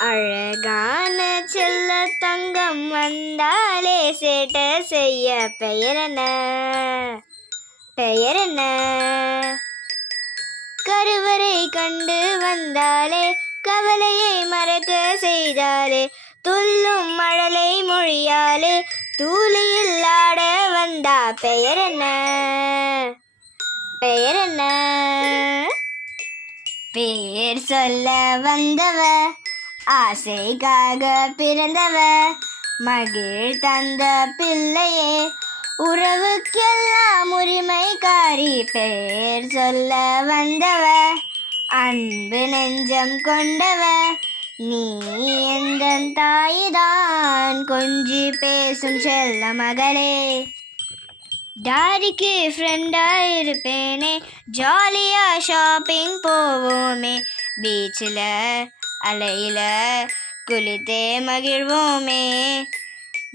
அழகான செல்ல தங்கம் வந்தாலே சேட்டை செய்ய பெயரென்ன? பெயரென்ன? கருவறை கண்டு வந்தாலே கவலையை மறக்க செய்தாலே துள்ளும் மழலை மொழியாலே தூளியில் ஆட வந்தா பெயரென்ன? பெயரென்ன? பேர் சொல்ல வந்தவ, ஆசைக்காக பிறந்தவ, மகிழ் தந்த பிள்ளையே, உறவுக்கெல்லாம் உரிமைக்காரி. பேர் சொல்ல வந்தவ, அன்பு நெஞ்சம் கொண்டவ, நீ எந்தன் தாய்தான், கொஞ்சி பேசும் செல்ல மகளே. டாடிக்கு ஃப்ரெண்டா இருப்பேனே, ஜாலியா ஷாப்பிங் போவோமே, பீச்சில் அலையில குளித்தே மகிழ்வோமே,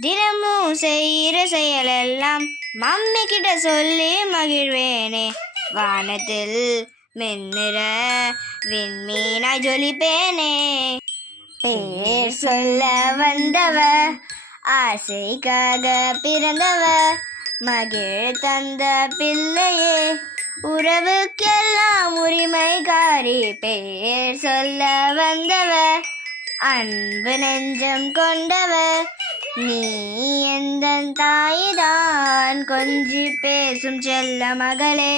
தினமும் செய்கிற செயலெல்லாம் மம்மி கிட்ட சொல்லி மகிழ்வேனே, வானத்தில் மின்னுற விண்மீனாய் ஜொலிப்பேனே. பேர் சொல்ல வந்தவ, ஆசைக்காக பிறந்தவ, மகிழ் தந்த பிள்ளையே, உறவுக்கெல்லாம் உரிமைக்காரி. பேர் சொல்ல வந்தவ, அன்பு நெஞ்சம் கொண்டவ, நீ எந்தன் தாய்தான், கொஞ்சி பேசும் செல்ல மகளே.